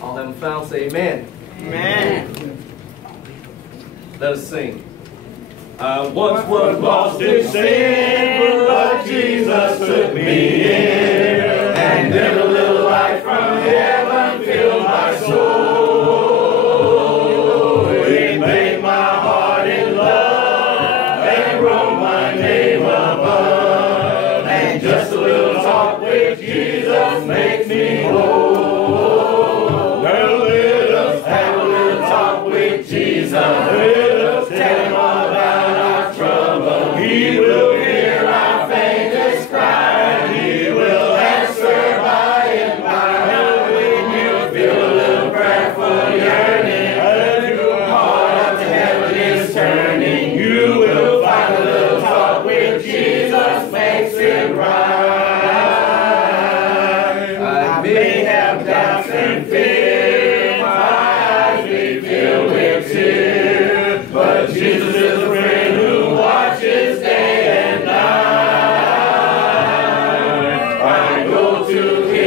All them found say amen. Amen. Let us sing. I once was lost in sin, but Jesus took me in, and then a little light from heaven filled my soul. He made my heart in love and wrote my name above, and just a little talk with Jesus makes me whole. Well, let us have a little talk with Jesus. Let us tell him all about our trouble. He will hear our faintest cry. He will answer by and by. When you feel a little prayerful yearning, as your heart up to heaven is turning, you will find a little talk with Jesus makes it right. I may have doubts and fear, my eyes may fill with tears, but Jesus is a friend who watches day and night. I go to him